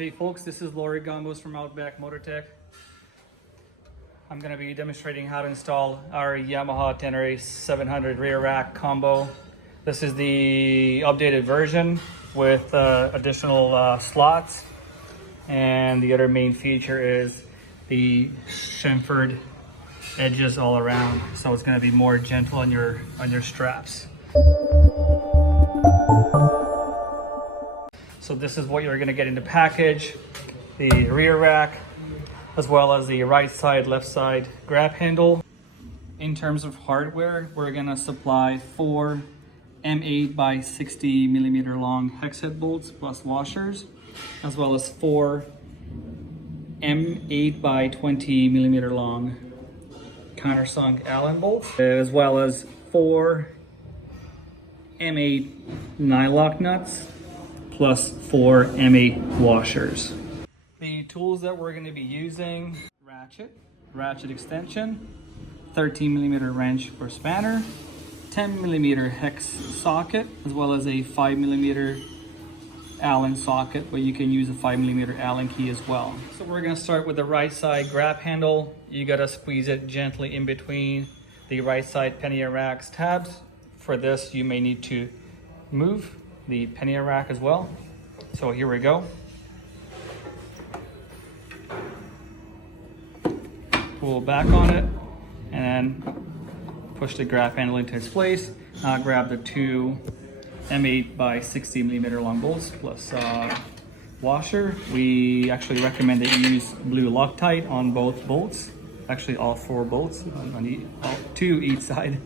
Hey folks, this is Lori Gambos from Outback Motor Tech. I'm going to be demonstrating how to install our Yamaha Tenere 700 rear rack combo. This is the updated version with additional slots, and the other main feature is the chamfered edges all around, so it's going to be more gentle on your straps. So this is what you're going to get in the package: the rear rack, as well as the right side, left side grab handle. In terms of hardware, we're going to supply 4 M8 by 60 millimeter long hex head bolts plus washers, as well as 4 M8 by 20 millimeter long countersunk Allen bolts, as well as 4 M8 nylock nuts plus 4 M8 washers. The tools that we're going to be using: ratchet extension, 13 millimeter wrench for spanner, 10 millimeter hex socket, as well as a 5 millimeter Allen socket, but you can use a 5 millimeter Allen key as well. So we're going to start with the right side grab handle. You got to squeeze it gently in between the right side pannier rack's tabs. For this, you may need to move the pannier rack as well. So here we go. Pull back on it and then push the grab handle into its place. Now grab the 2 M8 by 60 millimeter long bolts plus washer. We actually recommend that you use blue Loctite on both bolts. Actually all 4 bolts, all 2 each side.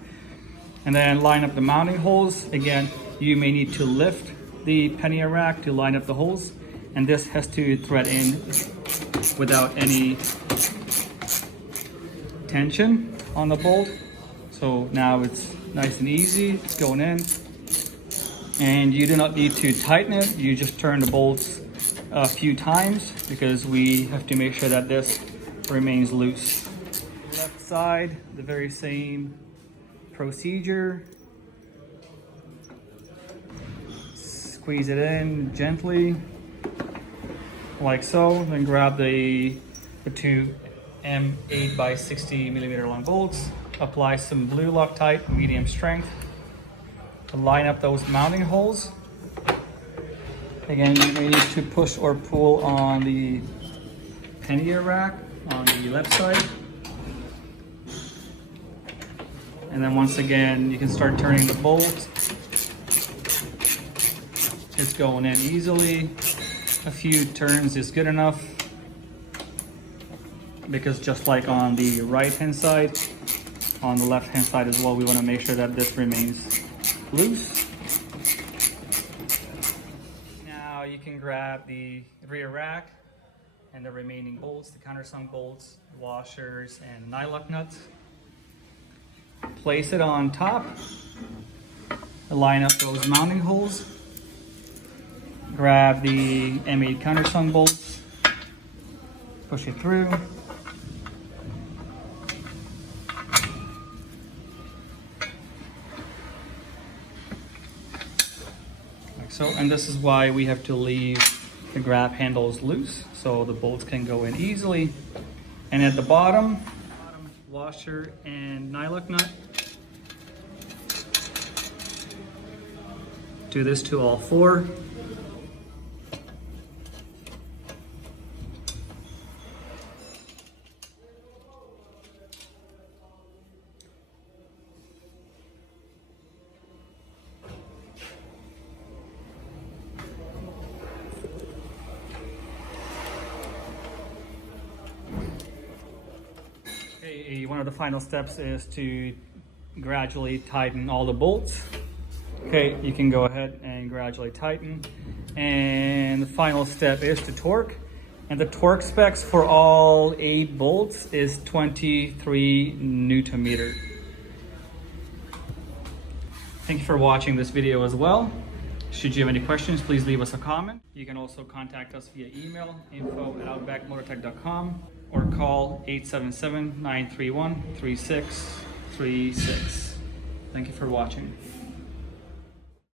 And then line up the mounting holes. Again, you may need to lift the pannier rack to line up the holes, and this has to thread in without any tension on the bolt. So now it's nice and easy, it's going in, and you do not need to tighten it. You just turn the bolts a few times because we have to make sure that this remains loose. Left side, the very same procedure. Squeeze it in gently like so, then grab the 2 M8 by 60 millimeter long bolts, apply some blue Loctite, medium strength, to line up those mounting holes. Again, you may need to push or pull on the pannier rack on the left side. And then once again, you can start turning the bolt. It's going in easily. A few turns is good enough, because just like on the right hand side, on the left hand side as well, we want to make sure that this remains loose. Now you can grab the rear rack and the remaining bolts, the countersunk bolts, washers, and nylock nuts. Place it on top, line up those mounting holes, grab the M8 countersunk bolts, push it through, like so. And this is why we have to leave the grab handles loose so the bolts can go in easily. And at the bottom, washer and nylock nut. Do this to all 4. Okay, one of the final steps is to gradually tighten all the bolts. Okay, you can go ahead and gradually tighten. And the final step is to torque. And the torque specs for all 8 bolts is 23 Newton meter. Thank you for watching this video as well. Should you have any questions, please leave us a comment. You can also contact us via email, info@outbackmotortech.com, or call 877-931-3636. Thank you for watching.